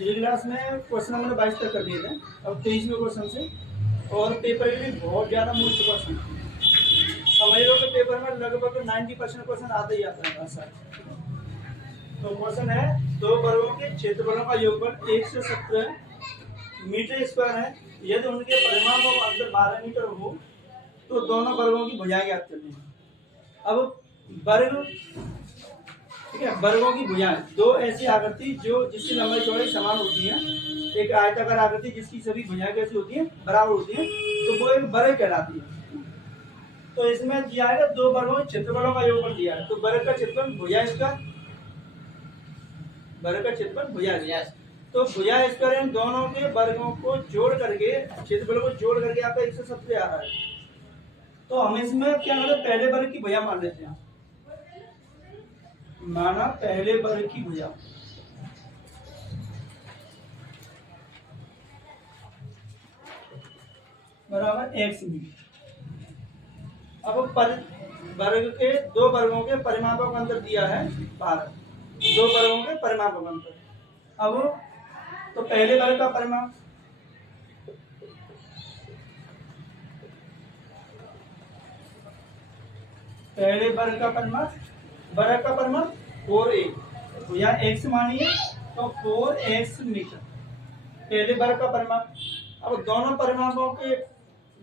जी class में question number 22 तक कर दिए थे। अब 23वें क्वेश्चन से और पेपर के लिए बहुत ज़्यादा मुश्किल क्वेश्चन समझ लो कि पेपर में लगभग 90% क्वेश्चन आते ही आता है सर। तो क्वेश्चन है दो वर्गों के क्षेत्रफलों का योगफल 117 मीटर स्क्वायर है। यदि उनके परिमाण और अंतर 12 मीटर हो तो दोनों वर्गों की भुजाएं ज्ञात करनी है। अब वर्ग, ठीक है, वर्गों की भुजाएं दो ऐसी आकृति जो जिसकी लंबाई चौड़ाई समान होती है, एक आयताकार आकृति जिसकी सभी भुजाएं कैसी होती हैं, बराबर होती हैं, तो वो एक वर्ग कहलाती है। तो इसमें दिया है दो वर्गों के क्षेत्रफलों का योगफल दिया है। तो वर्ग का क्षेत्रफल भुजा इसका, वर्ग का क्षेत्रफल भुजा इसका, तो भुजा स्क्वायर इन दोनों के वर्गों को जोड़ करके, क्षेत्रफल को जोड़ करके आपका 170 आ रहा है। तो हम इसमें क्या मतलब पहले वर्ग की भुजा मान लेते हैं। माना पहले वर्ग की भुजा बराबर x मीटर। अब वर्ग के दो वर्गों के परिमापों का अंतर दिया है 12, दो वर्गों के परिमापों का अंतर। अब तो पहले वर्ग का परिमाप, पहले वर्ग का परिमाप, वर्ग का परिमाप 4a, तो यहाँ x मानिए तो 4x मीटर पहले वर्ग का परिमाप। अब दोनों परिमापों के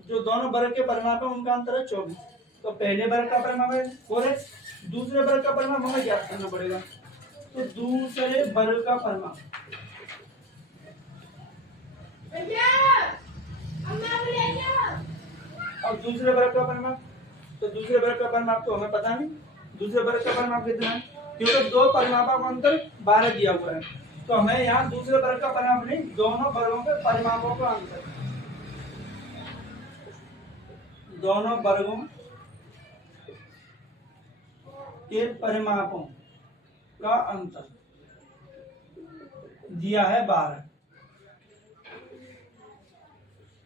जो दोनों वर्ग के परिमाप है उनका अंतर है 24। तो पहले वर्ग का परिमाप है 4x, दूसरे वर्ग का परिमाप हमें ज्ञात करना पड़ेगा। तो दूसरे वर्ग का परिमाप, और दूसरे वर्ग का परिमाप, तो दूसरे वर्ग का परिमाप तो हमें पता नहीं, दूसरे वर्ग का परिमाप कितना है, क्योंकि दो परिमापों का अंतर 12 दिया हुआ है। तो हमें यहाँ दूसरे वर्ग का परिमाप नहीं, दोनों वर्गों के परिमापों का अंतर, दोनों वर्गों के परिमापों का अंतर दिया है 12,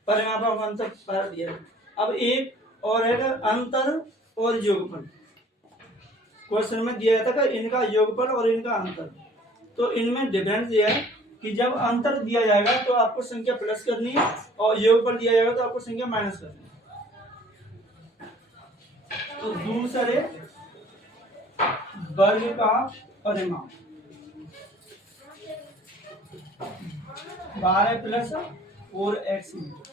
परिमापों का अंतर 12 दिया है। अब एक और है अंतर और योगफल। क्वेश्चन में दिया जाता है इनका योगफल और इनका अंतर, तो इनमें डिफरेंस दिया है कि जब अंतर दिया जाएगा तो आपको संख्या प्लस करनी है और योगफल दिया जाएगा तो आपको संख्या माइनस करनी है। तो दूसरे वर्ग का परिमाप 12 प्लस 4x मीटर,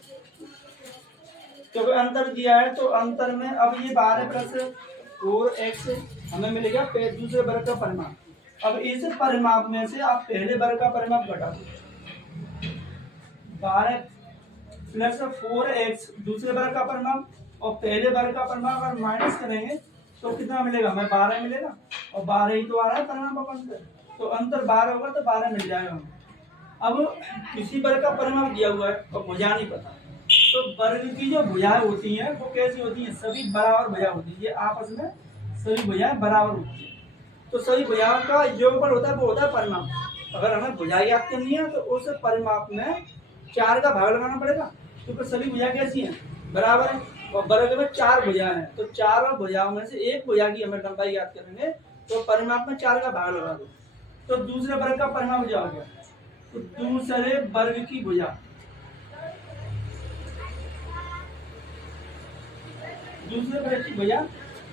क्योंकि अंतर दिया है तो अंतर में अब ये 12 प्लस 4x हमें मिलेगा दूसरे वर्ग का परिमाप। अब इस परिमाप में से आप पहले वर्ग का परिमाप घटा दो, 12 प्लस 4x दूसरे वर्ग का परिमाप और पहले वर्ग का परिमाप अगर माइनस करेंगे तो कितना मिलेगा, हमें 12 मिलेगा, और 12 ही तो आ रहा है परिमाप का अंतर, तो अंतर 12 होगा तो 12 मिल जाएगा हमें। अब किसी वर्ग का परिमाप दिया हुआ है और भुजा नहीं पता, तो वर्ग की जो भुजाएं होती हैं वो कैसी होती हैं, सभी बराबर भुजा होती है, ये आपस में सभी भुजाएं बराबर होती है। तो सभी भुजाओं का योगफल होता है वो होता है परिमाप। अगर हमें भुजा याद करनी है तो उस परिमाप में 4 का भाग लगाना पड़ेगा, क्योंकि सभी भुजा कैसी हैं, बराबर है, और वर्ग में 4 भुजाएं हैं, तो चारों भुजाओं में से एक भुजा की हमें लंबाई याद करेंगे, तो परिमाप में 4 का भाग लगा दो, तो दूसरे वर्ग का परिमाप भुजा हो गया। तो दूसरे वर्ग की भुजा, दूसरे वर्ग की भुजा,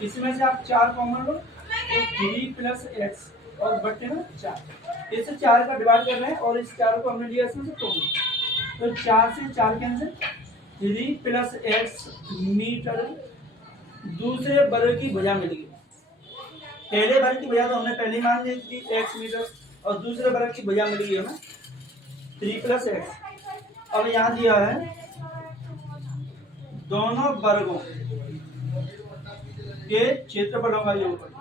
इसमें से आप 4 कॉमन लो तो 3 प्लस एक्स और बट्टे में 4, इसे 4 का डिवाइड कर रहे हैं और इस 4 को हमने लिया इसमें से कॉमन, तो 4 से 4 कैंसिल, 3 प्लस एक्स मीटर दूसरे वर्ग की भुजा मिल गई। पहले वर्ग की भुजा तो हमने पहले मान ली थी x मीटर, और दूसरे वर्ग की भुजा मिल गई हमें 3 प्लस एक्स। अब यहाँ दिया है दोनों वर्गों के क्षेत्रफलों का योगफल,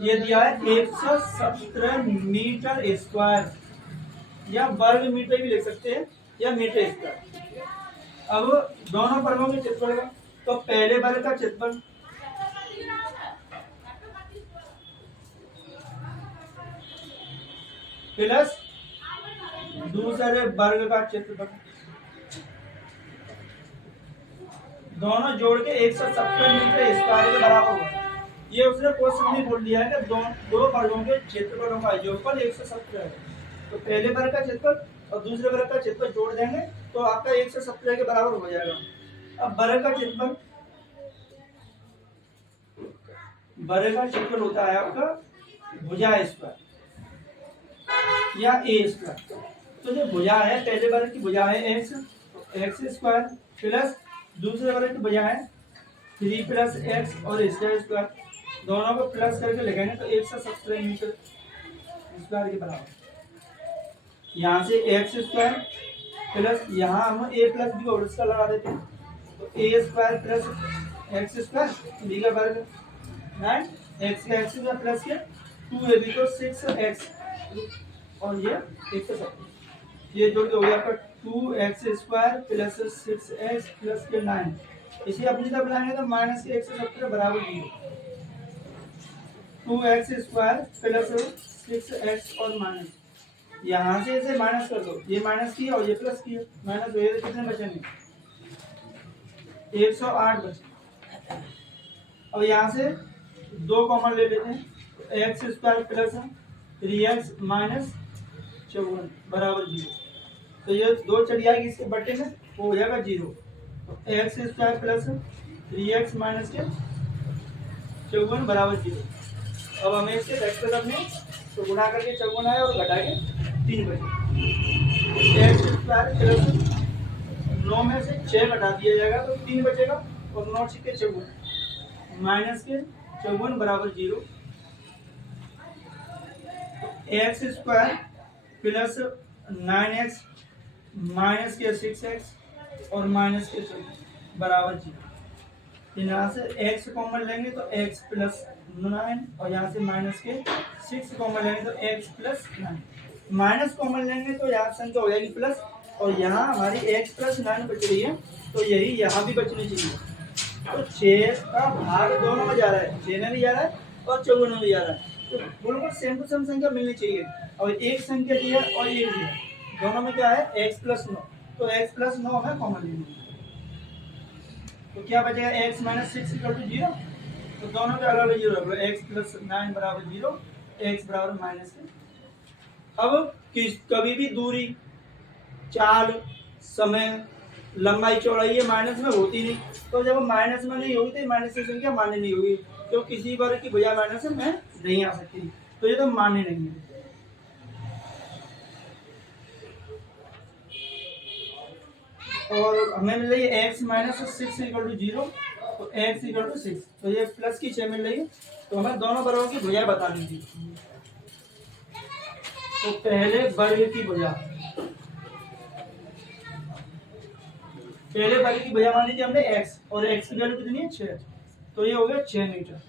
ये दिया है 117 मीटर स्क्वायर, या वर्ग मीटर भी लिख सकते हैं या मीटर स्क्वायर। अब दोनों वर्गों के क्षेत्रफल का, तो पहले वर्ग का क्षेत्रफल प्लस दूसरे वर्ग का क्षेत्रफल, दोनों जोड़ के 170 मीटर स्क्वायर के बराबर होगा। ये उसने क्वेश्चन में बोल दिया है कि दो वर्गों के क्षेत्रफलों का योगफल 170 है। तो पहले वर्ग का क्षेत्रफल और दूसरे वर्ग का क्षेत्रफल जोड़ देंगे तो आपका 170 के बराबर हो जाएगा। अब वर्ग का क्षेत्रफल होता है आपका भुजा स्क्वायर या ए स्क्वायर। तो जो भुजा है पहले वर्ग की भुजा है एक्स, तो एक्स स्क्वायर प्लस दूसरे वर्ग की भुजा है 3 प्लस एक्स और इसका स्क्वायर, दोनों को प्लस करके लिखेंगे तो 170 मीटर स्क्वायर के बराबर। यहाँ से एक्स स्क्वायर प्लस यहाँ हम ए प्लस बी और इसका लगा देते हैं तो A square plus X square B का वर्ग नाइन एक्स का एक्स प्लस के 2ab तो 6x और ये 170, ये जोड़ के हो गया आपका 2x square plus 6x plus के 9, इसे अपनी तरफ लाएंगे तो माइनस के 170 बराबर 0। 2x स्क्वायर प्लस 6x और माइनस, यहाँ से इसे माइनस कर दो, ये माइनस किया और ये प्लस किया, माइनस हुए तो कितने बचेंगे 108 बचे। अब यहाँ से 2 कॉमन ले लेते हैं, x square plus 3x minus 54 बराबर 0। तो ये 2 चढ़ जाएगी इसके बट्टे में, वो हो जाएगा 0। तो x square plus 3x minus के 54 बराबर 0। अब हमें इसके फैक्टर करने तो गुणा करके 54 आया और घटा के 3 बचे। एक्स स्क्वायर प्लस 9 में से 6 घटा दिया जाएगा तो 3 बचेगा और 9 के 54 माइनस के 54 बराबर 0। X square plus 9x minus के 6x और माइनस के 54 बराबर 0। यहाँ से x कॉमन लेंगे तो x प्लस 9 और यहाँ से माइनस के 6 कॉमन लेंगे तो x प्लस 9, माइनस कॉमन लेंगे तो यहाँ संख्या हो जाएगी प्लस, और यहाँ हमारी x प्लस 9 बच रही है तो यही यहाँ भी बचनी चाहिए। तो 6 का भाग दोनों में जा रहा है, 6 में भी जा रहा है और 54 में भी जा रहा है, तो बिल्कुल सेम टू सेम संख्या मिलनी चाहिए। और एक संख्या दी है और एक दी है, दोनों में क्या है x प्लस 9, तो x प्लस 9 हमें कॉमन लेनी है। तो क्या बचेगा x माइनस 6 इक्वल टू 0, तो दोनों के अलग अलग 0 होगा, x प्लस 9 बराबर 0, x बराबर माइनस 6। अब कभी भी दूरी, चाल, समय, लंबाई, चौड़ाई ये माइनस में होती नहीं, तो जब माइनस में नहीं होगी तो माइनस की संख्या मान्य नहीं होगी, तो किसी वर्ग की भुजा माइनस में नहीं आ सकती, तो ये तो मान्य नहीं है। और हमें मिल रही है x माइनस 6 इक्वल टू 0, तो x इक्वल टू 6, तो ये प्लस की 6 मिल रही है, तो हमें दोनों वर्गों की भुजा बतानी थी। तो पहले वर्ग की भुजा, पहले वर्ग की भुजा मानी थी हमने x, और x की वैल्यू कितनी है 6, तो ये हो गया 6 मीटर।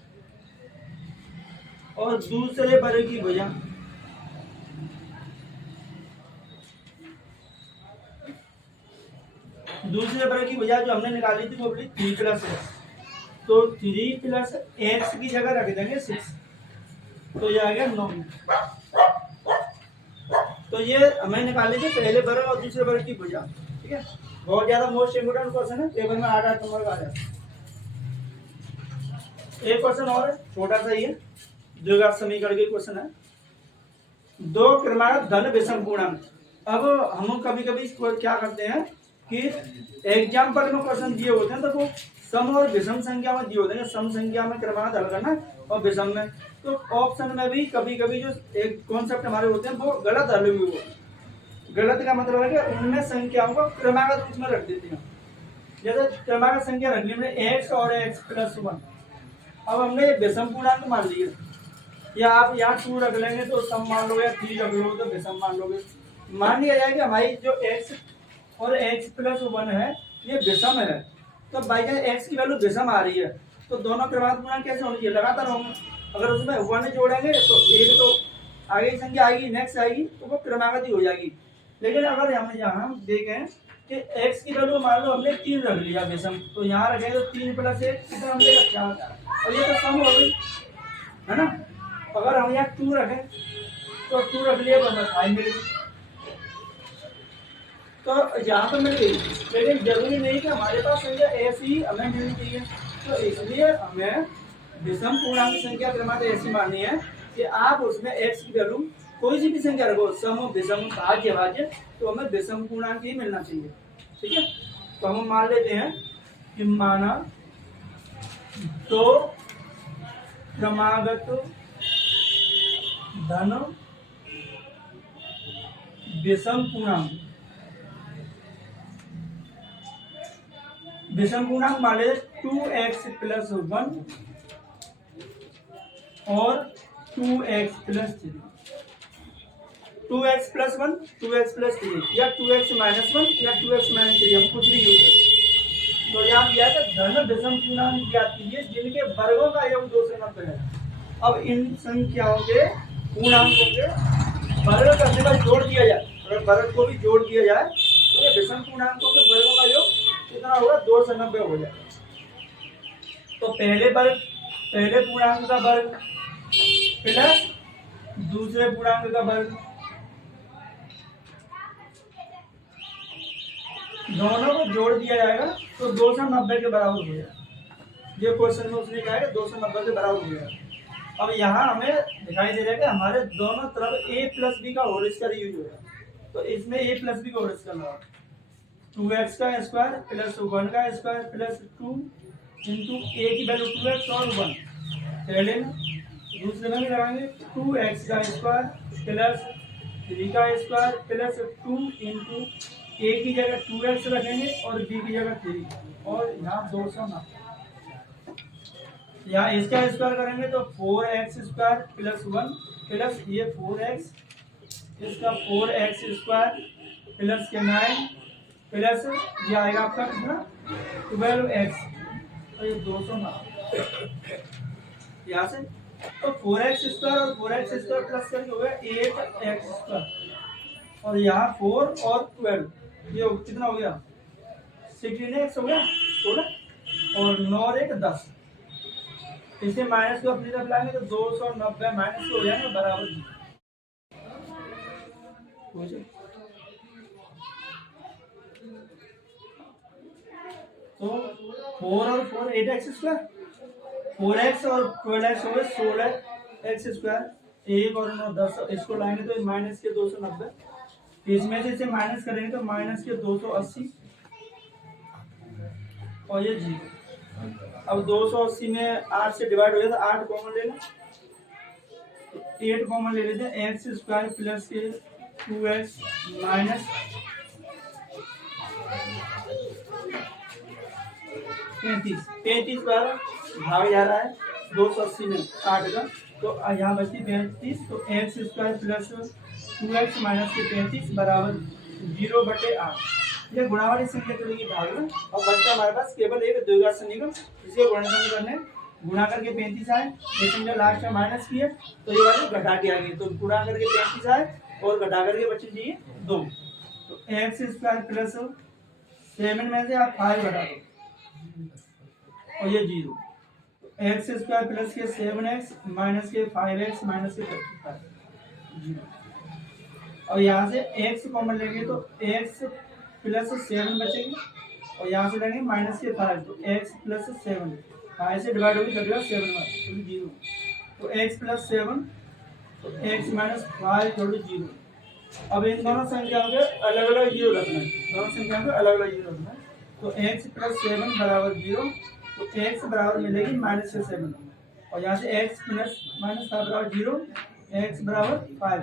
और दूसरे वर्ग की भुजा, दूसरे वर्ग की भुजा जो हमने निकाली थी वो बोली 3 प्लस एक्स, तो 3 प्लस एक्स की जगह रख देंगे 6, तो ये आ गया 9 मीटर। तो ये हमें निकाली थी पहले वर्ग और दूसरे वर्ग की भुजा, ठीक है। बहुत ज्यादा मोस्ट इम्पोर्टेंट क्वेश्चन है, पेपर में 8 नंबर का आ जाता है। एक क्वेश्चन और है, छोटा सा ही है, द्विघात समीकरण के क्वेश्चन है। 2 क्रमागत धन विषम पूर्णांक। अब हम कभी कभी क्या करते हैं कि एग्जाम्पल में क्वेश्चन दिए होते हैं तो वो सम और विषम संख्या में दिए होते हैं, सम संख्या में क्रमागत हल करना और विषम में, तो ऑप्शन में भी कभी कभी जो एक कॉन्सेप्ट हमारे होते हैं वो गलत हल हुए होते हैं। गलत का मतलब है कि उनमें संख्याओं को क्रमागत रूप में रख देते हैं, जैसे क्रमागत संख्या रख ली हमने x और x प्लस 1, अब हमने विषम पूर्णांक मान लिया, या आप यहाँ 2 रख लेंगे तो सम मान लोगे, या 3 रख लोगे तो विषम मान लोगे। मान लिया जाए कि हमारी जो x और x प्लस 1 है ये विषम है, तो बाई चांस x की वैल्यू विषम आ रही है तो दोनों क्रमागत पूर्णांक कैसे होनी चाहिए, लगातार होंगे। अगर उसमें 1 जोड़ेंगे तो एक तो आगे की संख्या आएगी, नेक्स्ट आएगी, तो वो क्रमागत ही हो जाएगी। लेकिन अगर हम यहाँ देखें कि x की वैल्यू मान लो हमने 3 रख लिया विषम, तो यहाँ रखें तो 3 प्लस 1 कितना हम ले रखा, और ये तो सम हो गई है ना। अगर हम यहाँ 2 रखें तो 2 रख लिया तो हमें 5 मिल गई, तो यहाँ पर मिल गई, लेकिन जरूरी नहीं कि हमारे पास संख्या ऐसी ही हमें मिलनी चाहिए, तो इसलिए हमें विषम पूर्णांक संख्या क्रमांक ऐसी माननी है कि आप उसमें x की वैल्यू कोई सी भी संख्या रखो, सम विषम भाज्य भाज्य, तो हमें विषम पूर्णांक ही मिलना चाहिए। ठीक है, तो हम मान लेते हैं कि माना तो क्रमागत धन विषम पूर्णांक, विषम पूर्णांक मान लेते 2x प्लस 1 और 2x plus 3, 2x plus 1, 2x plus 3 या 2x माइनस 1 या 2x माइनस 3, हम कुछ भी यूज करते। तो यहाँ दिया है धन विषम पूर्णांक ज्ञात कीजिए जिनके वर्गों का योग 2 से 90 है। अब इन संख्याओं के पूर्णांकों के वर्ग करने का जोड़ दिया जाए, अगर वर्ग को भी जोड़ दिया जाए तो ये विषम पूर्णांकों के वर्गों का योग कितना होगा, 2 से 90 हो जाए। तो पहले पूर्णांक का वर्ग प्लस दूसरे पूर्णांक का वर्ग, दोनों को जोड़ दिया जाएगा तो 290 के बराबर हो जाएगा। जो क्वेश्चन में उसने कहा है 290 के बराबर हो जाएगा। अब यहाँ हमें दिखाई दे रहा है कि हमारे दोनों तरफ a प्लस बी का होल स्क्वायर यूज हो रहा है, तो इसमें a प्लस बी का होल स्क्वायर लगा 2x का स्क्वायर प्लस 1 का स्क्वायर प्लस 2 इंटू a की वैल्यू 2x और 1, पहले में दूसरे में भी लगाएंगे 2x का स्क्वायर प्लस 3 का स्क्वायर प्लस 2 इंटू a की जगह 2x रखेंगे और b की जगह 3 और यहाँ 290, यहाँ इसका स्क्वायर करेंगे तो 4x स्क्वायर प्लस 1 प्लस ये 4x, इसका 4x स्क्वायर प्लस के 9 प्लस ये आएगा आपका कितना 12x, तो ये 290 यहाँ से। तो 4x स्क्वायर और 4x स्क्वायर प्लस करके हो गया 8x स्क्वायर और यहाँ 4 और 12, ये कितना हो गया 16x हो गया 16 और 9 और 1 10, इसे माइनस को अपनी तरफ लाएंगे तो 290 माइनस हो जाएगा बराबर। तो 4 और 4 8x स्क्वायर, 4x और 12x हो गए 16x स्क्वायर, 1 और 9 10, इसको लाएंगे तो माइनस के 290, इसमें से इसे माइनस करेंगे तो माइनस के 280 और ये 0। अब 280 में 8 से डिवाइड हो गया तो 8 कॉमन लेना, 8 कॉमन ले लेते हैं, एक्स स्क्वायर प्लस के 2x माइनस 35 बार भाग जा रहा है 280 में 8 का, तो यहाँ बचती 35, तो x square plus 2x minus के 35 बराबर 0/8। ये गुणा वाली संख्या चलेगी भाग में, और बचता हमारे पास केवल एक द्विघात समीकरण, इसे गुणनखंड करने गुणा करके 35 आए, लेकिन जब लास्ट में माइनस किए तो ये वाली घटा के आ गई, तो गुणा करके 35 आए और घटा करके बचे चाहिए 2, तो एक्स स्क्वायर प्लस 7 में से आप 5 घटा दो और ये 0, एक्स स्क्वायर प्लस के 7x माइनस के 5x माइनस के 35 0, और यहाँ से x कॉमन लेंगे तो x प्लस 7 बचेगी और यहाँ से लेंगे माइनस के 5, तो x प्लस 7 5 से डिवाइड होगी 7 में 0, तो x प्लस 7 तो x माइनस 5 थोड़ी 0। अब इन दोनों संख्याओं के अलग अलग 0 रखना है, दोनों संख्याओं के अलग अलग 0 रखना है, तो x प्लस 7 बराबर 0, तो x बराबर मिलेगी माइनस के 7 और यहाँ से x प्लस माइनस 5 बराबर 0, x बराबर 5।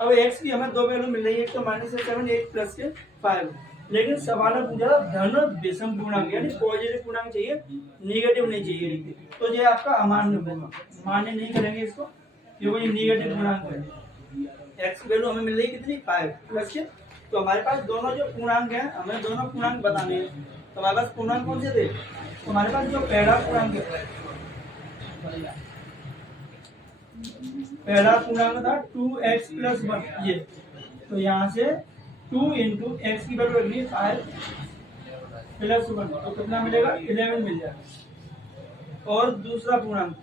अब x की हमें दो वैल्यू मिल रही है, एक तो माइनस के 7 एक प्लस के 5, लेकिन सवाल में पूछा धन विषम पूर्णांक यानी पॉजिटिव पूर्णांक चाहिए, नेगेटिव नहीं चाहिए, तो ये आपका अमान्य होगा, मान्य नहीं करेंगे इसको क्योंकि ये नेगेटिव पूर्णांक है। x वैल्यू हमें मिल रही है कितनी 5 प्लस के, तो हमारे पास दोनों जो पूर्णांक है हमें दोनों पूर्णांक बताने हैं, तो हमारे पास पूर्णांक कौन से थे, तो हमारे पास जो पहला पूर्णांक है, पहला पूर्णांक था 2x प्लस 1 ये, तो यहाँ से 2 इंटू एक्स की वैल्यू रखनी 5 प्लस 1, तो कितना मिलेगा 11 मिल जाएगा। और दूसरा पूर्णांक,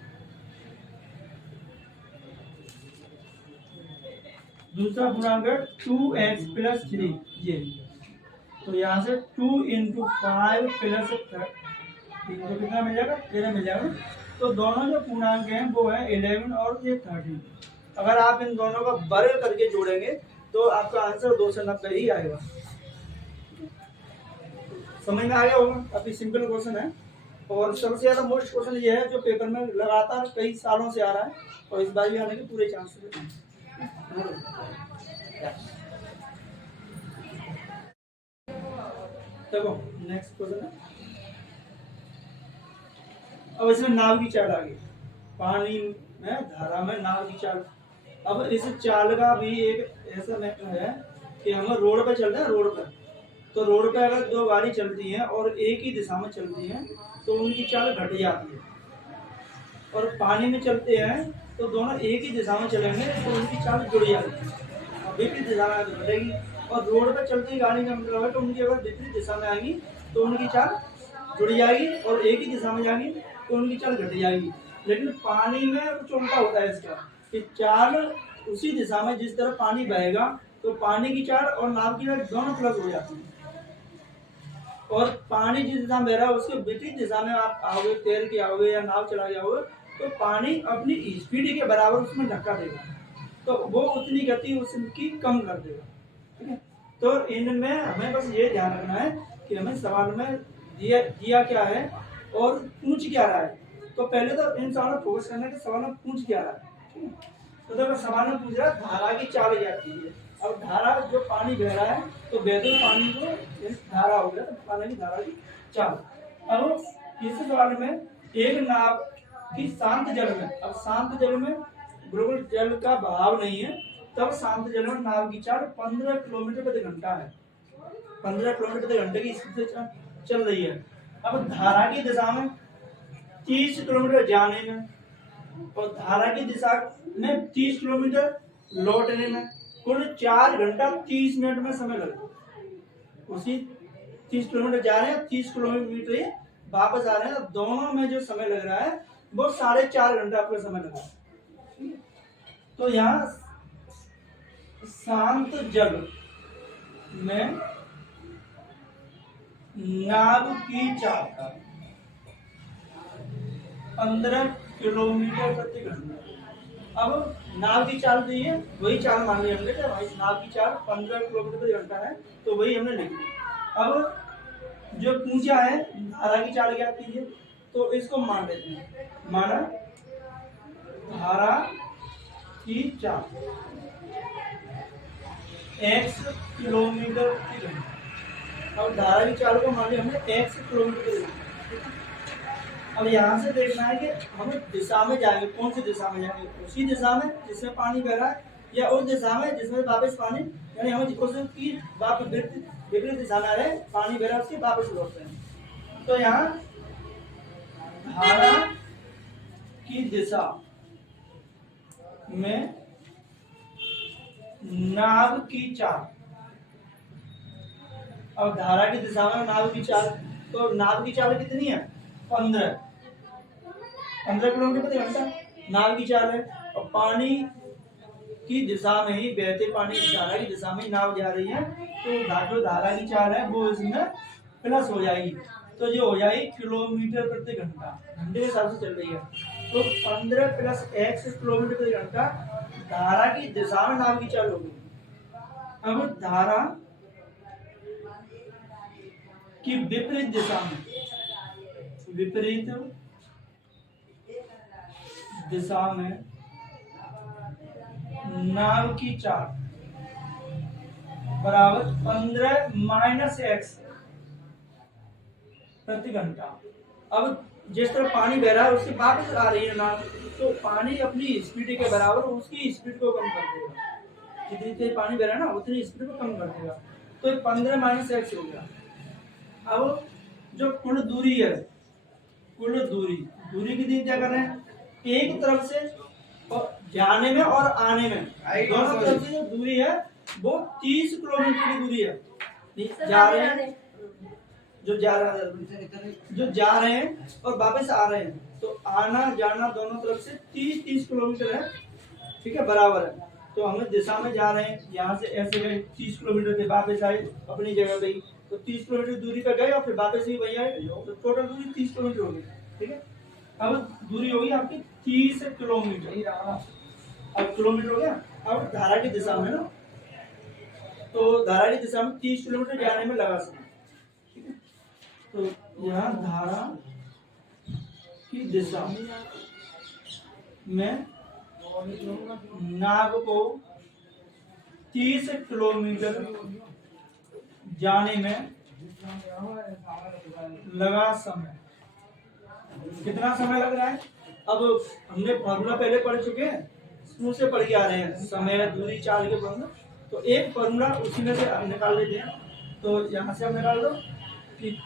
है 2x प्लस 3 ये, तो यहाँ से 2 इंटू 5 प्लस 3, तो कितना मिल जाएगा 13 मिल जाएगा। तो दोनों जो पूर्णांक हैं वो है 11 और ये 13। अगर आप इन दोनों का वर्ग करके जोड़ेंगे तो आपका आंसर 290 ही आएगा। समझ में आ गया होगा, काफी सिंपल क्वेश्चन है। और सबसे ज्यादा मोस्ट क्वेश्चन ये है जो पेपर में लगातार कई सालों से आ रहा है और इस बार भी आने के पूरे चांसेस हैं। देखो नेक्स्ट क्वेश्चन है, अब इसमें नाव की चाल आ गई, पानी में धारा में नाव की चाल। अब इस चाल का भी एक ऐसा है कि हम रोड पे चल रहे हैं, रोड पर, तो रोड पे अगर दो गाड़ी चलती हैं और एक ही दिशा में चलती हैं तो उनकी चाल घट जाती है, और पानी में चलते हैं तो दोनों एक ही दिशा में चलेंगे तो उनकी चाल जुड़ जाएगी, विपरीत दिशा में घटेगी। और रोड पर चलती गाड़ी का मतलब है तो उनकी अगर विपरीत दिशा में आएगी तो उनकी चाल जुड़ जाएगी, और एक ही दिशा में जाएगी तो उनकी चाल घट जाएगी। लेकिन पानी में कुछ उल्टा होता है इसका, कि चाल उसी दिशा में जिस तरह पानी बहेगा तो पानी की चाल और नाव की चाल दोनों प्लस हो जाती है, और पानी जिस दिशा में बह रहा है उसके विपरीत दिशा में आप आओगे, तैर के आओगे या नाव चला जाओगे तो पानी अपनी स्पीड के बराबर उसमें धक्का देगा, तो वो उतनी गति उसकी कम कर देगा। ठीक है, तो इनमें हमें बस ये ध्यान रखना है कि हमें सवाल में दिया क्या है और पूछ क्या रहा है। तो पहले तो इन सवालों फोकस करना है कि सवाल में पूछ क्या रहा है। ठीक है, तो देखो सवाल में पूछ रहा है धारा की चाल क्या है। अब धारा जो पानी बह रहा है तो बहते पानी को धारा हो गया, तो पानी की धारा की चाल। अब इस सवाल में एक नाव की शांत जल में, अब शांत जल में बिल्कुल जल का बहाव नहीं है, तब शांत जल में नाव की चाल 15 किलोमीटर प्रति घंटा है, 15 किलोमीटर प्रति घंटे की स्पीड से चल रही है। अब धारा की दिशा में 30 किलोमीटर जाने में और धारा की दिशा में 30 किलोमीटर लौटने में कुल 4 घंटा 30 मिनट में समय लगेगा। उसी 30 किलोमीटर जा रहे हैं, 30 किलोमीटर वापस आ रहे हैं, दोनों में जो समय लग रहा है वो 4.5 घंटा आपका समय लगा। तो यहाँ शांत जल में नाव की चाल 15 किलोमीटर प्रति घंटा। अब नाव की चाल दी है, वही चाल मान ली हमने कि भाई नाव की चाल 15 किलोमीटर प्रति घंटा है, तो वही हमने लिख लिया। अब जो पूछा है धारा की चाल क्या कीजिए, तो इसको मान लेते हैं, माना धारा की चाल x किलोमीटर प्रति घंटा। अब धारा की चाल को मान लिया हमने x किलोमीटर प्रति घंटा। अब यहाँ से देखना है कि हम दिशा में जाएंगे, कौन सी दिशा में जाएंगे, उसी दिशा में जिसमें पानी बह रहा है या उस दिशा में जिसमें वापस पानी, यानी हम उसकी वापस विपरीत दिशा में आ रहे हैं, पानी बह रहा है उसके वापस लौटते हैं। तो यहाँ धारा की दिशा में नाव की चाल, अब धारा की दिशा में नाव की चाल, तो नाव की चाल कितनी है 15 किलोमीटर प्रति घंटा नाव की चाल है, और पानी की दिशा में ही बहते पानी की धारा की दिशा में नाव जा रही है, तो जो धारा की चाल है वो इसमें प्लस हो जाएगी, तो जो हो जाएगी किलोमीटर प्रति घंटा, घंटे के हिसाब से चल रही है। तो 15 प्लस x किलोमीटर प्रति घंटा धारा की दिशा में नाव की चाल होगी। अब धारा की विपरीत दिशा में, विपरीत दिशा में नाव की चाल बराबर 15 माइनस x प्रति घंटा। अब जिस तरह पानी बह रहा है उससे वापस आ रही है नाव, तो पानी अपनी स्पीड के बराबर उसकी स्पीड को कम कर देगा, जितनी तेज पानी बह रहा है ना उतनी स्पीड को कम कर देगा, तो 15 माइनस x हो गया। अब जो कुल दूरी है, कुल दूरी कितनी तय कर रहे हैं, एक तरफ से और जाने में और आने में दोनों तरफ से जो दूरी है वो 30 किलोमीटर की दूरी है। जा रहे हैं जो जा रहे हैं और वापस आ रहे हैं, तो आना जाना दोनों तरफ से 30 किलोमीटर है। ठीक है, बराबर है। तो हम दिशा में जा रहे हैं, यहाँ से ऐसे गए 30 किलोमीटर के, वापस आए अपनी जगह गई, तो 30 किलोमीटर दूरी पर गए और फिर वापस ही वही आए, तो टोटल दूरी 30 किलोमीटर हो गई। ठीक है, अब दूरी होगी आपकी 30 किलोमीटर। अब किलोमीटर हो गया। अब धारा की दिशा में ना, तो धारा की दिशा में 30 किलोमीटर जाने में लगा समय, ठीक है। तो यहाँ धारा की दिशा में नाव को 30 किलोमीटर जाने में लगा समय। कितना समय लग रहा है? अब हमने फॉर्मूला पहले पढ़ चुके हैं, शुरू से पढ़ के आ रहे हैं, समय दूरी चाल के फॉर्मूला। तो एक फॉर्मूला उसी में से हम निकाल लेते हैं। तो यहाँ से हम निकाल दो कि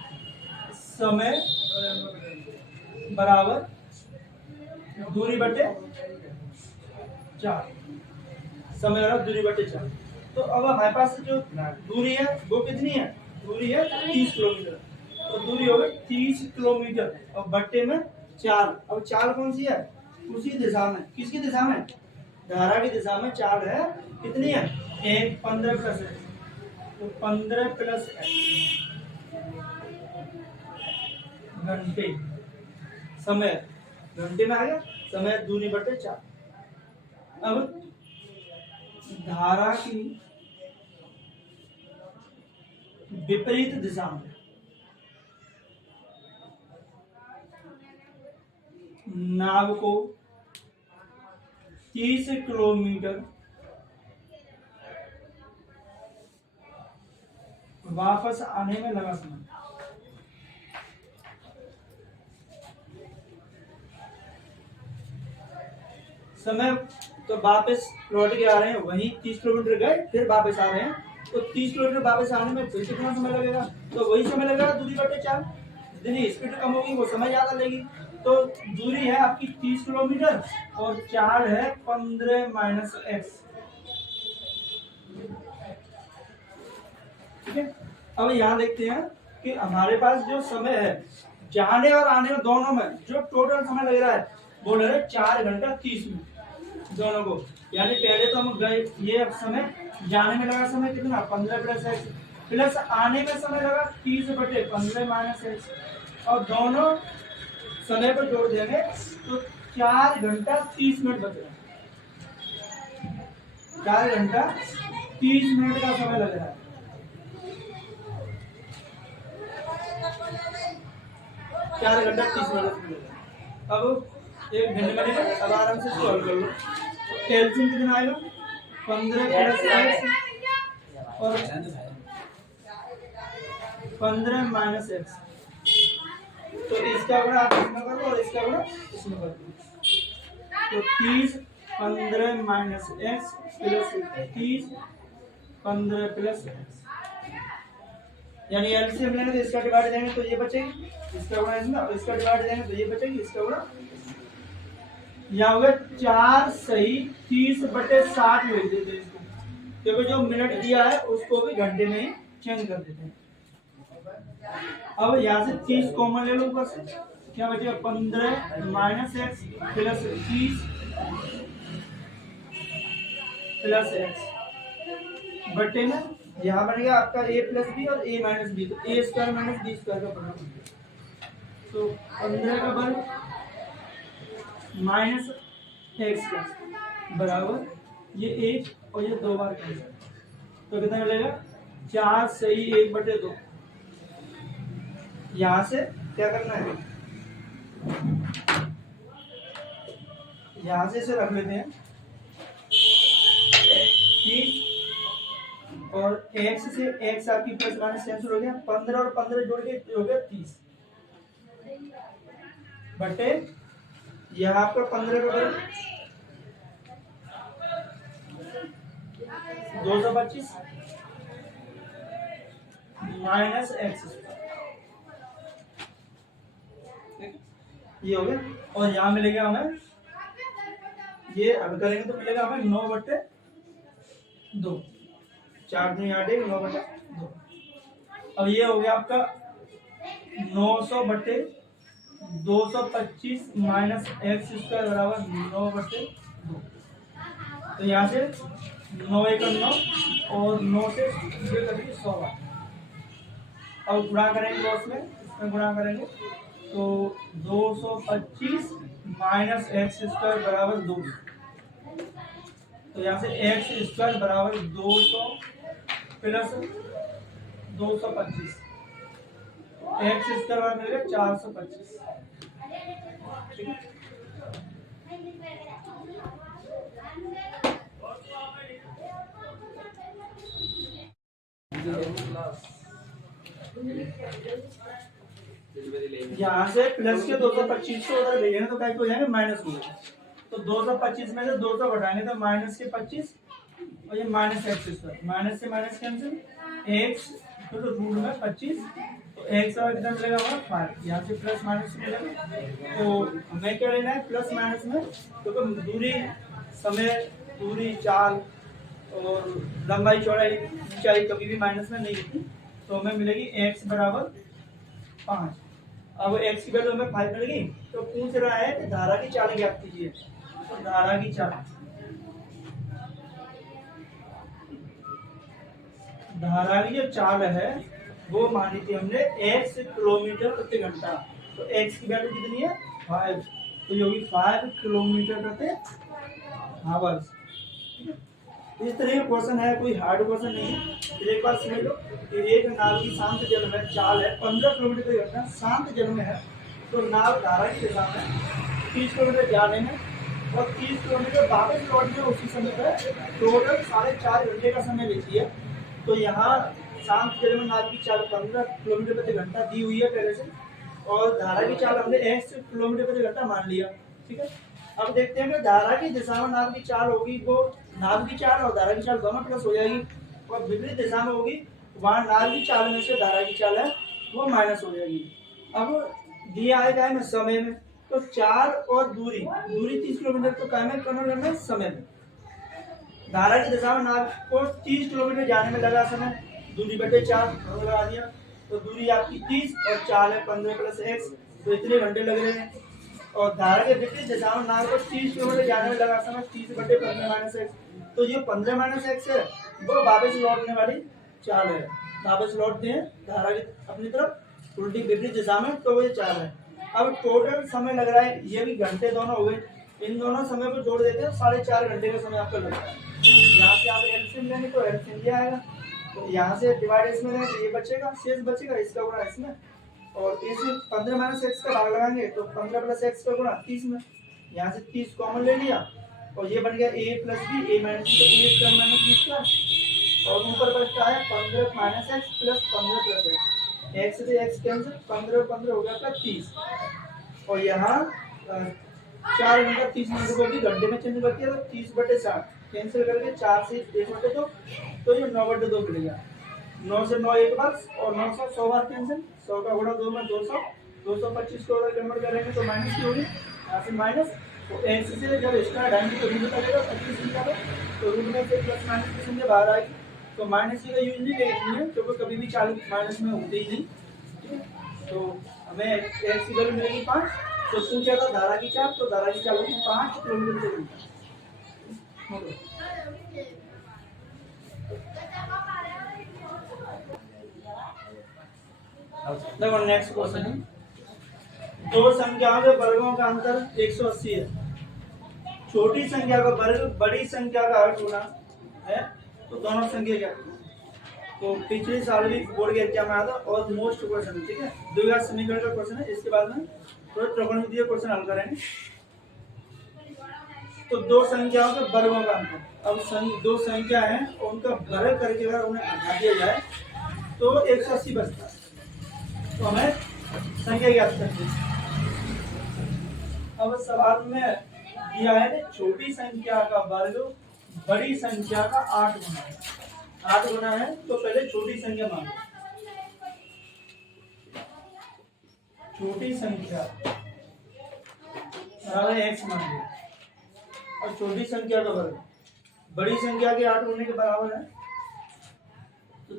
समय बराबर दूरी बटे 4। समय बराबर दूरी बटे 4। तो अब हमारे पास जो दूरी है वो कितनी है? दूरी है 30 किलोमीटर। तो दूरी हो गई 30 किलोमीटर और बट्टे में 4। अब 4 कौन सी है? उसी दिशा में। किसकी दिशा में? धारा की दिशा में 4 है। कितनी है? 1 15 प्लस है, तो 15 प्लस घंटे। समय घंटे में आ गया, समय दूरी बटे 4। अब धारा की विपरीत दिशा में नाव को 30 किलोमीटर वापस आने में लगा समय। समय तो वापस लौट के आ रहे हैं, वहीं 30 किलोमीटर गए फिर वापस आ रहे हैं, तो 30 किलोमीटर वापस आने में फिर कितना समय लगेगा? तो वही समय लगेगा दूरी बटे 4। जितनी स्पीड कम होगी वो समय ज्यादा लेगी। तो दूरी है आपकी 30 किलोमीटर और 4 है 15 माइनस एक्स, ठीक है। अब यहाँ देखते हैं कि हमारे पास जो समय है जाने और आने में दोनों में जो टोटल समय लग रहा है वो लग रहा है 4 घंटा 30 मिनट दोनों को। यानी पहले तो हम गए, ये समय जाने में लगा समय कितना? 15 प्लस एक्स, प्लस आने में समय लगा 30 बटे 15 माइनस एक्स, और दोनों समय पर जोड़ देंगे तो 4 घंटा 30 मिनट बचेगा। 4 घंटा 30 मिनट का समय लग रहा है। 4 घंटा 30 मिनट। अब एक घंटे में अब आराम से सॉल्व कर लो। एलसीएम कितना आएगा? 15 प्लस एक्स और 15 माइनस एक्स। तो इसका गुणा आप इसमें करो और इसका गुणा इसमें कर दो। तो 30 15 minus X plus 30 15 plus x, यानी एलसीएम लेंगे तो इसका डिवाइड देंगे तो ये बचेगी, इसका गुणा इसमें, और इसका डिवाइड देंगे तो ये बचेगी, इसका गुणा। यहाँ हो गया 4 सही 30 बटे 60 लिख देते हैं इसको, क्योंकि जो मिनट दिया है उसको भी घंटे में ही चेंज कर देते हैं। अब यहाँ से 30 कॉमन ले लो ऊपर से, क्या बचेगा? 15 minus X plus 30 plus X बटे में यहाँ बनेगा आपका a प्लस बी और a माइनस बी, तो a square minus B square का बना। तो 15 का वर्ग माइनस एक्स का बराबर ये 1 और ये 2 बार कैंसिल, तो कितना मिलेगा? 4 सही 1 बटे 2। यहाँ से क्या करना है? यहाँ से इसे रख लेते हैं 30 और x से x आपकी प्लस माइनस कैंसिल हो गया, 15 और 15 जोड़ के हो गया 30 बटे यहाँ आपका 15 का वर्ग 225 माइनस एक्स, ये हो गया। और यहाँ मिलेगा हमें, ये हल करेंगे तो मिलेगा हमें 9 बटे 2, 4 दूनी 8 9 बटे 2। अब ये हो गया आपका 900 बटे 225 माइनस एक्स स्क्वायर बराबर 9 बटे 2। तो यहाँ से 9 एक 9 और 9 से ये करेंगे 100 बार। अब गुणा करेंगे उसमें, इसमें गुणा करेंगे तो 2 225 माइनस एक्स स्क्वायर बराबर 2। तो यहाँ से एक्स स्क्वायर बराबर 200 प्लस 225, एक्स स्क्वायर बराबर मिलेगा 425। ठीक है, यहाँ से प्लस के 225 को उधर भेजेंगे तो क्या हो जाएंगे माइनस हो जाएगा। तो 225 में से 200 घटाएंगे तो माइनस के 25 और ये माइनस एक्स स्क्वायर, माइनस से माइनस कैंसिल, एक्स तो रूट में 25, तो एक्स और कितना मिलेगा हमारा 5। यहाँ से प्लस माइनस मिलेगा। तो हमें क्या लेना है प्लस माइनस में, तो दूरी, समय, दूरी, चाल और लंबाई, चौड़ाई, ऊंचाई कभी भी माइनस में नहीं होती। तो हमें मिलेगी एक्स बराबर 5। अब एक्स की वैल्यू हमें 5 मिलेगी। तो पूछ रहा है कि धारा की चाल ज्ञात कीजिए। तो धारा की चाल, धारा की जो चाल है वो मानी थी हमने x किलोमीटर प्रति घंटा। तो x की वैल्यू कितनी है 5, तो ये होगी 5 किलोमीटर प्रति आवर्स। इस तरह का क्वेश्चन है, कोई हार्ड क्वेश्चन नहीं है। तो एक बार समझ लो कि एक नाव की शांत जल में चाल है 15 किलोमीटर प्रति घंटा, शांत जल में है। तो नाव धारा की दिशा में 30 किलोमीटर जाने में और 30 किलोमीटर वापस लौटने में उसी समय पर टोटल 4.5 घंटे का समय लेती है। तो यहाँ शांत जल में नाव की चाल 15 किलोमीटर प्रति घंटा दी हुई है पहले से, और धारा की चाल हमने x किलोमीटर प्रति घंटा मान लिया। ठीक है, अब देखते हैं कि धारा की दिशा में नाव की चाल होगी, वो नाव की चाल और धारा की चाल दोनों प्लस हो जाएगी, और विपरीत दिशा में होगी वहां नाव की चाल में से धारा की चाल है वो माइनस हो जाएगी। अब दिया है क्या है समय में, तो 4 और दूरी 30 किलोमीटर, तो क्या में करना है समय में। धारा की दिशा में नाव को 30 किलोमीटर जाने में लगा समय, दूरी बटे 4 लगा दिया, तो दूरी आपकी 30 और 4 है 15 प्लस एक्स, तो इतने घंटे लग रहे हैं। और धारा के विपरीत दिशा में नाव को 30 किलोमीटर जाने में लगा समय 30 बटे 15 माइनस एक्स, तो ये 15 माइनस एक्स है वो वापस लौटने वाली चाल है, वापस लौटते हैं धारा की अपनी तरफ उल्टी विपरीत दिशा में, तो ये चाल है। अब टोटल समय लग रहा है, ये भी घंटे दोनों हो गए, इन दोनों समय को जोड़ देते हैं 4.5 घंटे का समय आपका लगता है। यहाँ से आप एलसीएम लेंगे तो एलसीएम ये आएगा, तो यहाँ से डिवाइड इसमें देंगे तो ये बचेगा, शेष बचेगा इसका गुणा इसमें, और इस 15 माइनस एक्स का भाग लगाएंगे तो 15 प्लस एक्स का गुणा 30 में, यहाँ से 30 कॉमन ले लिया और ये बन गया a plus B, a minus B, तो a square minus B square, और ऊपर बचता है 15 minus X plus 15 plus X, X से एक्स कैंसिल, 15 15 हो गया आपका 30, और यहाँ 4 घंटा 30 मिनट को भी घंटे में चेंज करती है, तो 30 बटे 60 कैंसिल करके 4 से 1 बटे 2, तो ये 9 बटे 2 मिलेगा। 9 से 9 एक बार और 9 से 100 बार कैंसिल, 100 का गुणा 2 में 200, 225 को अगर कन्वर्ट करेंगे तो माइनस की होगी, यहाँ से माइनस, तो एक्स से जब इसका डायरेक्ट तो रूट लगेगा 25 संख्या में, तो रूट में से प्लस माइनस की संख्या बाहर आएगी, तो माइनस की यूज नहीं लेनी है क्योंकि कभी भी चाल माइनस में होते ही नहीं। ठीक है, तो हमें एक्स की वैल्यू मिलेगी 5, तो पूछा था धारा की चाल, तो धारा की चाल होगी 5 किलोमीटर प्रति घंटा। देखो नेक्स्ट क्वेश्चन है, दो संख्याओं के वर्गों का अंतर 180 है। छोटी संख्या का वर्ग बड़ी संख्या का अर्थ होना है, तो दोनों संख्या क्या, तो पिछले साल भी बोर्ड के एग्जाम में आया था और मोस्ट क्वेश्चन है। ठीक है, द्विघात समीकरण का क्वेश्चन है, इसके बाद में थोड़ा त्रिकोणमितीय क्वेश्चन हल करेंगे। तो दो संख्याओं के वर्गों का अंतर, अब दो संख्या है उनका वर्ग करके अगर उन्हें हटा दिया जाए तो 180 बचता है, तो हमें संख्या ज्ञात करनी है। अब सवाल में दिया है छोटी संख्या का वर्ग बड़ी संख्या का 8 गुना है, 8 गुना है, तो पहले छोटी संख्या मान लो, छोटी संख्या x मान लो, और छोटी संख्या का वर्ग बड़ी संख्या के 8 होने के बराबर है, तो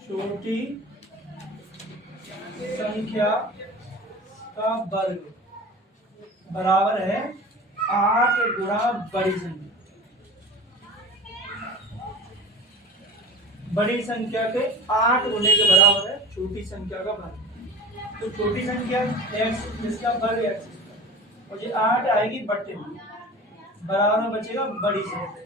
छोटी संख्या का वर्ग बराबर है 8 गुणा बड़ी संख्या, बड़ी संख्या के 8 होने के बराबर है छोटी संख्या का वर्ग। तो छोटी संख्या x जिसका वर्ग x और ये 8 आएगी बटे में, बराबर में बचेगा बड़ी संख्या।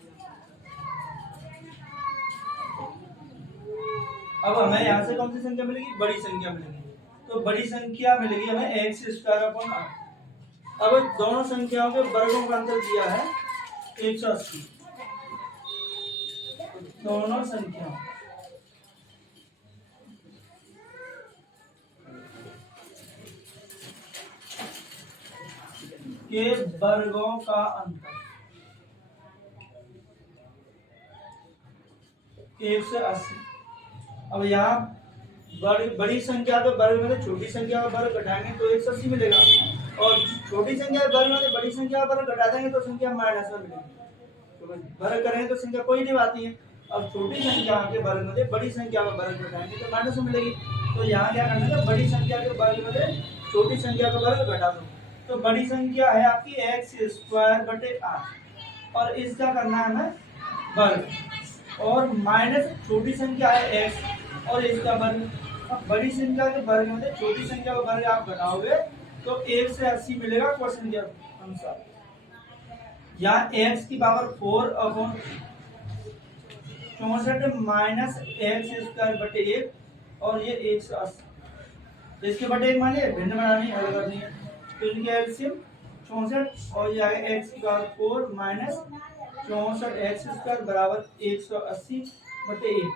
अब हमें यहाँ से कौन सी संख्या मिलेगी? बड़ी संख्या मिलेगी। तो बड़ी संख्या मिलेगी हमें एक्स स्क्वायर अपॉन 8। अब दोनों संख्याओं के वर्गों का अंतर दिया है 180। दोनों संख्याओं के वर्गों का अंतर 180। अब यहाँ बड़ी संख्या के वर्ग में से छोटी संख्या का वर्ग घटाएंगे तो 180 मिलेगा, और छोटी संख्या के वर्ग में से बड़ी संख्या का वर्ग घटा देंगे तो संख्या माइनस में मिलेगी। तो वर्ग करेंगे तो संख्या कोई नहीं आती है। अब छोटी संख्या के वर्ग में से बड़ी संख्या का वर्ग घटाएंगे तो माइनस में मिलेगी। तो यहाँ क्या करना है? बड़ी संख्या के वर्ग में से छोटी संख्या का वर्ग घटा दो। तो बड़ी संख्या है आपकी एक्स स्क्वायर बटे 8 और इसका करना है हमें वर्ग, और माइनस छोटी संख्या है एक्स और इसका वर्ग। अब बड़ी संख्या के वर्ग में छोटी संख्या का वर्ग आप घटाओगे तो 1 से 80 मिलेगा क्वेश्चन के अनुसार। यहाँ x की power 4 upon 64 minus x square बटे 1 और ये 180। इसके बटे 1 मानिए भिन्न बनानी हल करनी है तो इनके एलसीएम 64 और ये आएगा x की पावर 4 माइनस 64 एक्स स्क्वायर बराबर 180 बटे 1।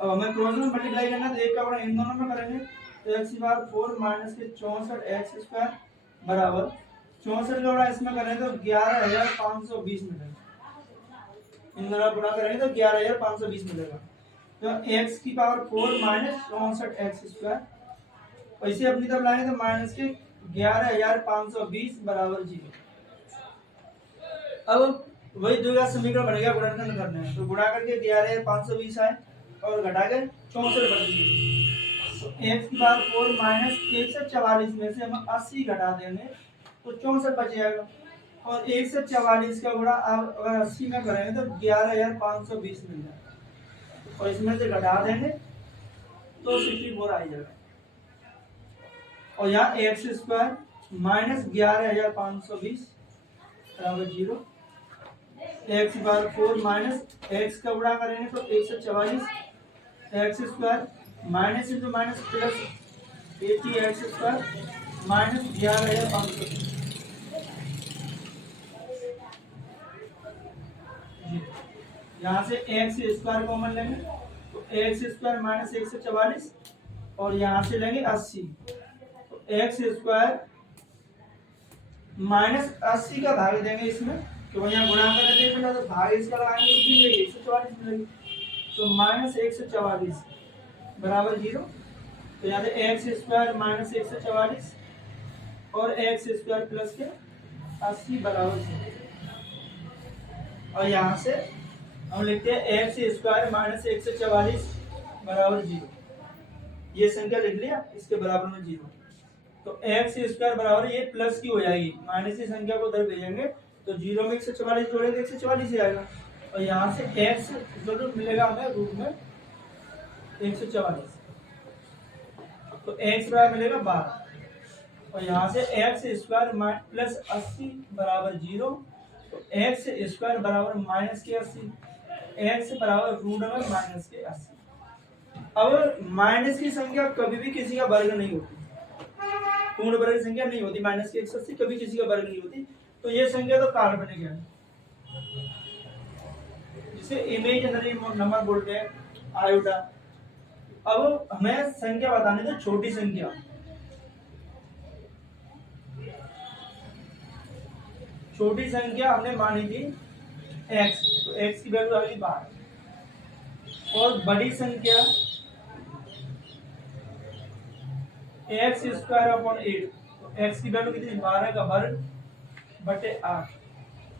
अब हमें क्रॉस में मल्टीप्लाई करना है तो एक का बड़ा इन दोनों में करेंगे तो x की पावर 4 माइनस के 64 एक्स स्क्वायर बराबर 64 का बड़ा इसमें करें तो 11520 मिलेगा। इन दोनों गुणा करेंगे तो 11520 मिलेगा। तो x की पावर 4 माइनस 64 एक्स स्क्वायर वैसे अपनी तरफ लाएंगे तो माइनस के 11520 बराबर 0। अब वही दूसरा समीकरण बनेगा, गुणनखंड करना है तो गुणा करके 11520 आए और घटा के 64 बन गई। तो x की पावर 4 माइनस 144 में से हम 80 घटा देंगे तो 64 बच जाएगा, और 1 से 44 का गुणा आप अगर 80 में करेंगे तो 11520 मिल जाएगा, और इसमें से घटा देंगे तो 64 आ जाएगा। और यहाँ एक्स स्क्वायर माइनस 11520 बराबर 0। एक्स की पावर 4 माइनस एक्स का गुणा करेंगे तो 1 से 44 x square minus into minus plus 80 x square minus 11520। यहाँ से एक्स स्क्वायर कॉमन लेंगे तो एक्स स्क्वायर माइनस 1 से 44 और यहाँ से लेंगे 80 तो एक्स स्क्वायर माइनस 80 का भाग देंगे इसमें, तो यहाँ गुणा करके देखना तो भाग इसका लगाएंगे तो मिलेगी 144 मिलेगी। तो माइनस 144 बराबर 0। तो यहाँ से एक्स स्क्वायर माइनस 144 और एक्स स्क्वायर प्लस के 80 बराबर 0। और यहाँ से हम लिखते हैं एक्स स्क्वायर माइनस 144 बराबर 0। ये संख्या लिख लिया, इसके बराबर में 0। तो एक्स स्क्वायर बराबर ये प्लस की हो जाएगी, माइनस की संख्या को उधर भेजेंगे तो 0 में 144 जोड़ेंगे 144 ही आएगा, और यहाँ से एक्स जो मिलेगा हमें रूट में 144। तो एक्स बराबर मिलेगा 12, और यहाँ से एक्स स्क्वायर प्लस 80 बराबर 0। तो एक्स स्क्वायर बराबर माइनस के 80, एक्स बराबर रूट में माइनस के 80। अब माइनस की संख्या कभी भी किसी का वर्ग नहीं होती, पूर्ण वर्ग संख्या नहीं होती, माइनस के 180 कभी किसी का वर्ग नहीं होती। तो ये संख्या तो काल्पनिक है, जिसे इमेजिनरी नंबर बोलते हैं, आयोटा। अब हमें संख्या बतानी तो छोटी संख्या, छोटी संख्या हमने मानी थी x, तो x की वैल्यू आ गई 12, और बड़ी संख्या एक्स स्क्वायर अपॉन 8, तो x की वैल्यू कितनी 12 का वर्ग बटे 8,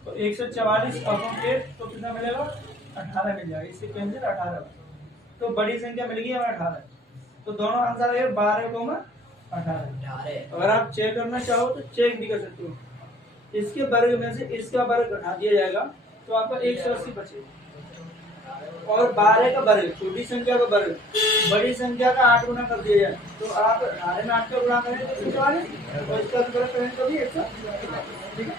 तो 144 अपॉन 8 तो कितना मिलेगा 18 मिल जाएगा, इससे कैंसिल 18। तो बड़ी संख्या मिल गई हमें 18, तो दोनों आंसर है 12 को 18। अगर आप चेक करना चाहो तो चेक भी कर सकते हो, इसके वर्ग में से इसका वर्ग घटा दिया जाएगा तो आपका 180 बचेगा। और 12 का वर्ग, छोटी संख्या का वर्ग बड़ी संख्या का 8 गुना कर दिया जाए, तो आप धारे में 8 का गुणा करें तो कितना वाले और इसका वर्ग करें तो भी 100, ठीक है।